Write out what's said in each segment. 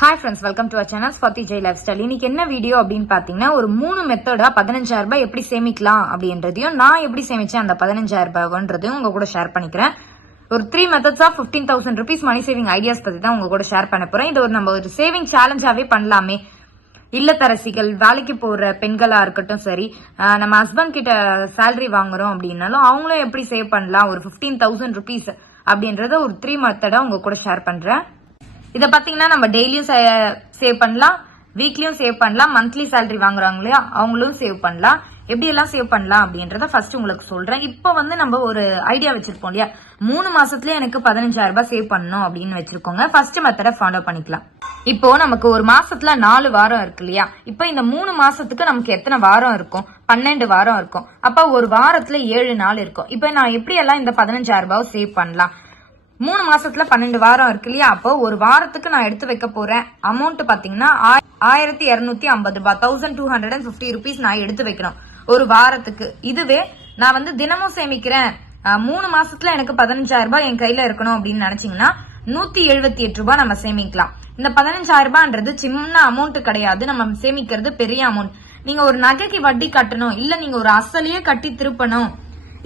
Hi friends, welcome to our channel Swathi Jai life style. இன்னைக்கு என்ன video அப்படின்னு பாத்தீங்கன்னா, ஒரு 3 மெத்தடா 15,000 ரூபாய் எப்படி சேமிக்கலாம் அப்படின்றதையும் நான் எப்படி சேமிச்சேன் அந்த 15,000 ரூபாய்ன்றதையும் உங்க கூட ஷேர் பண்ணிக்கிறேன். ஒரு 3 methods of 15,000 rupees money saving ideas பத்தி தான் உங்க கூட ஷேர் பண்ண போறேன். இது நம்ம ஒரு சேவிங் சேலஞ்சாவே பண்ணலாமே. இல்லத்தரசிகள், வேலைக்கு போற பெண்களா இருக்கட்டும் சரி, நம்ம ஹஸ்பண்ட் கிட்ட சேலரி வாங்குறோம் அப்படின்னாலும் அவங்களும் எப்படி சேவ் பண்ணலாம், ஒரு 15,000 rupees அப்படின்றத ஒரு 3 மெத்தடா உங்க கூட ஷேர் பண்றேன். இத பாத்தீங்கன்னா நம்ம டெய்லியும் சேவ் பண்ணலாம், வீக்லியும் சேவ் பண்ணலாம், மந்த்லி சேலரி வாங்குறாங்க இல்லையா அவங்களும் சேவ் பண்ணலாம். எப்படி எல்லாம் சேவ் பண்ணலாம் அப்படின்றத ஃபர்ஸ்ட் உங்களுக்கு சொல்றேன். இப்போ நம்ம ஒரு ஐடியா வச்சிருப்போம் இல்லையா, 3 மாசத்துல எனக்கு 15,000 ரூபாய் சேவ் பண்ணணும் அப்படின்னு வச்சிருக்கோங்க. ஃபர்ஸ்ட் மெத்தட ஃபாலோ பண்ணிக்கலாம். இப்போ நமக்கு ஒரு மாசத்துல 4 வாரம் இருக்கு இல்லையா, இப்போ இந்த 3 மாசத்துக்கு நமக்கு எத்தனை வாரம் இருக்கும்? 12 வாரம் இருக்கும். அப்ப ஒரு வாரத்துல 7 நாள் இருக்கும். இப்ப நான் எப்படி எல்லாம் இந்த 15,000 ரூபாய் சேவ் பண்ணலாம்? 3 மாசத்துல 12 வாரம் இருக்கு இல்லையா, அப்போ ஒரு வாரத்துக்கு நான் எடுத்து வைக்க போறேன் அமௌண்ட் பாத்தீங்கன்னா 1250 ரூபாய், 1250 rupees நான் எடுத்து வைக்கணும் ஒரு வாரத்துக்கு. இதுவே நான் தினமும் சேமிக்கிறேன், 3 மாசத்துல எனக்கு 15,000 ரூபாய் என் கையில இருக்கணும் அப்படின்னு நினைச்சீங்கன்னா 178 ரூபாய் நம்ம சேமிக்கலாம். இந்த 15,000 ரூபாய்ன்றது சின்ன அமௌண்ட் கிடையாது, நம்ம சேமிக்கிறது பெரிய அமௌண்ட். நீங்க ஒரு நகைக்கு வட்டி கட்டணும், இல்ல நீங்க ஒரு அசலையே கட்டி திருப்பணும்,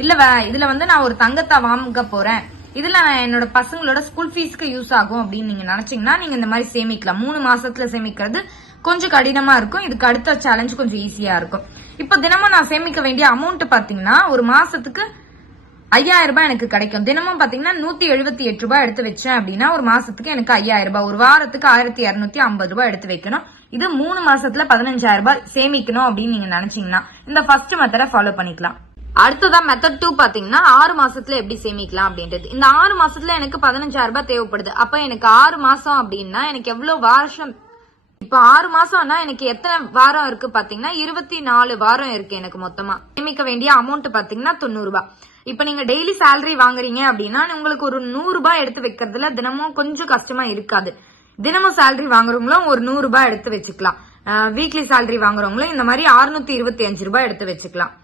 இல்ல இதுல நான் ஒரு தங்கத்தை வாங்க போறேன், இதுல நான் என்னோட பசங்களோட ஸ்கூல் ஃபீஸ்க்கு யூஸ் ஆகும் அப்படின்னு நீங்க நினைச்சீங்கன்னா நீங்க இந்த மாதிரி சேமிக்கலாம். 3 மாசத்துல சேமிக்கிறது கொஞ்சம் கடினமா இருக்கும், இதுக்கு அடுத்த சேலஞ்ச் கொஞ்சம் ஈஸியா இருக்கும். இப்ப தினமும் நான் சேமிக்க வேண்டிய அமௌண்ட் பாத்தீங்கன்னா ஒரு மாசத்துக்கு 5,000 ரூபாய் எனக்கு கிடைக்கும். தினமும் பாத்தீங்கன்னா 178 ரூபாய் எடுத்து வச்சேன் அப்படின்னா ஒரு மாசத்துக்கு எனக்கு 5,000 ரூபாய், ஒரு வாரத்துக்கு 1250 ரூபாய் எடுத்து வைக்கணும். இது 3 மாசத்துல 15,000 ரூபாய் சேமிக்கணும் அப்படின்னு நீங்க நினைச்சீங்கன்னா இந்த ஃபர்ஸ்ட் மெத்தட ஃபாலோ பண்ணிக்கலாம். அடுத்ததான் மெத்தட் 2 பாத்தீங்கன்னா 6 மாசத்துல எப்படி சேமிக்கலாம் அப்படின்றது. இந்த 6 மாசத்துல எனக்கு 15,000 ரூபாய் தேவைப்படுது. அப்ப எனக்கு 6 மாசம் அப்படின்னா எனக்கு எவ்வளவு வருஷம்? இப்ப 6 மாசம்னா எனக்கு எத்தனை வாரம் இருக்கு பாத்தீங்கன்னா 24 வாரம் இருக்கு. எனக்கு மொத்தமா சேமிக்க வேண்டிய அமௌண்ட் பாத்தீங்கன்னா 90 ரூபாய். இப்ப நீங்க டெய்லி சேலரி வாங்குறீங்க அப்படின்னா உங்களுக்கு ஒரு 100 ரூபாய் எடுத்து வைக்கிறதுல தினமும் கொஞ்சம் கஷ்டமா இருக்காது. தினமும் சேலரி வாங்குறவங்களும் ஒரு 100 ரூபாய் எடுத்து வச்சுக்கலாம். வீக்லி சேலரி வாங்குறவங்களும் இந்த மாதிரி 625 ரூபாய் எடுத்து வச்சுக்கலாம்.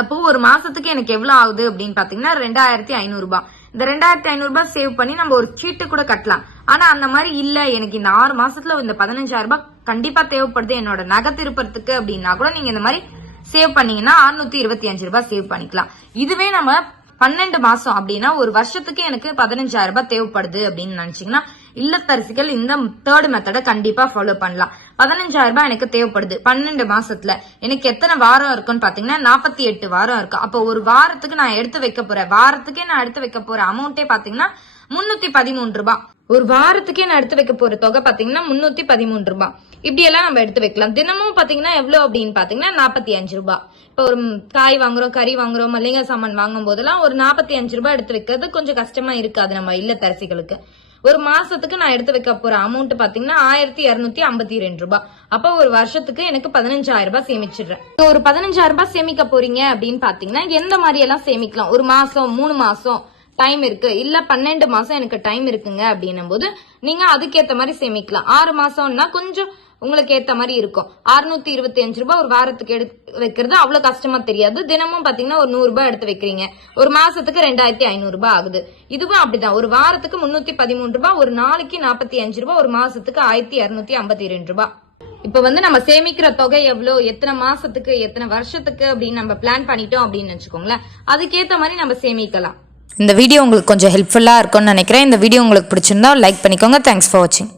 அப்போ ஒரு மாசத்துக்கு எனக்கு எவ்வளவு ஆகுது அப்படின்னு பாத்தீங்கன்னா 2,500 ரூபாய். இந்த 2,500 ரூபாய் சேவ் பண்ணி நம்ம ஒரு சீட்டு கூட கட்டலாம். ஆனா அந்த மாதிரி இல்ல, எனக்கு இந்த 6 மாசத்துல இந்த 15,000 ரூபாய் கண்டிப்பா தேவைப்படுது என்னோட நகை திருப்பறதுக்கு அப்படின்னா கூட நீங்க இந்த மாதிரி சேவ் பண்ணீங்கன்னா 625 ரூபாய் சேவ் பண்ணிக்கலாம். இதுவே நம்ம 12 மாசம் அப்படின்னா ஒரு வருஷத்துக்கு எனக்கு 15,000 ரூபாய் தேவைப்படுது அப்படின்னு நினைச்சீங்கன்னா இல்லத்தரசிகள் இந்த தேர்ட் மெத்தட கண்டிப்பா ஃபாலோ பண்ணலாம். 15,000 ரூபாய் எனக்கு தேவைப்படுது 12 மாசத்துல, எனக்கு எத்தனை வாரம் இருக்குன்னு பாத்தீங்கன்னா 48 வாரம் இருக்கு. அப்போ ஒரு வாரத்துக்கு நான் எடுத்து வைக்க போறேன், வாரத்துக்கே நான் எடுத்து வைக்க போற அமௌண்டே பாத்தீங்கன்னா 313 ரூபாய். ஒரு வாரத்துக்கே நான் எடுத்து வைக்க போற தொகை பாத்தீங்கன்னா 313 ரூபாய். இப்படி எல்லாம் நம்ம எடுத்து வைக்கலாம். தினமும் பாத்தீங்கன்னா எவ்வளவு அப்படின்னு பாத்தீங்கன்னா 45 ரூபாய். இப்ப ஒரு காய் வாங்குறோம், கறி வாங்குறோம், மளிகை சாமான் வாங்கும் போதெல்லாம் ஒரு 45 ரூபாய் எடுத்து வைக்கிறது கொஞ்சம் கஷ்டமா இருக்காது நம்ம இல்லத்தரசிகளுக்கு. ஒரு மாசத்துக்கு நான் எடுத்து வைக்க போற அமௌண்ட் பாத்தீங்கன்னா 1252 ரூபாய். அப்ப ஒரு வருஷத்துக்கு எனக்கு 15,000 ரூபாய் சேமிச்சிடுறேன். ஒரு 15,000 ரூபாய் சேமிக்க போறீங்க அப்படின்னு பாத்தீங்கன்னா எந்த மாதிரி எல்லாம் சேமிக்கலாம்? ஒரு மாசம், 3 மாசம் டைம் இருக்கு, இல்ல 12 மாசம் எனக்கு டைம் இருக்குங்க அப்படின்னும் போது நீங்க அதுக்கேத்த மாதிரி சேமிக்கலாம். 6 மாசம்னா கொஞ்சம் உங்களுக்கு ஏத்த மாதிரி இருக்கும். 625 ரூபாய் ஒரு வாரத்துக்கு எடுத்து வைக்கிறது அவ்வளவு கஷ்டமா தெரியாது. தினமும் பாத்தீங்கன்னா ஒரு 100 ரூபாய் எடுத்து வைக்கிறீங்க, ஒரு மாசத்துக்கு 2,500 ரூபாய் ஆகுது. இதுவும் அப்படிதான், ஒரு வாரத்துக்கு 313 ரூபாய், ஒரு நாளைக்கு 45 ரூபாய், ஒரு மாசத்துக்கு 1252 ரூபாய். இப்ப நம்ம சேமிக்கிற தொகை எவ்வளவு, எத்தனை மாசத்துக்கு, எத்தனை வருஷத்துக்கு அப்படின்னு நம்ம பிளான் பண்ணிட்டோம் அப்படின்னு வச்சுக்கோங்களேன், அதுக்கேத்த மாதிரி நம்ம சேமிக்கலாம். இந்த வீடியோ உங்களுக்கு கொஞ்சம் ஹெல்ப்ஃபுல்லா இருக்கும்னு நினைக்கிறேன். இந்த வீடியோ உங்களுக்கு பிடிச்சிருந்தா லைக் பண்ணிக்கோங்க. தேங்க்ஸ் ஃபார் வாட்சிங்.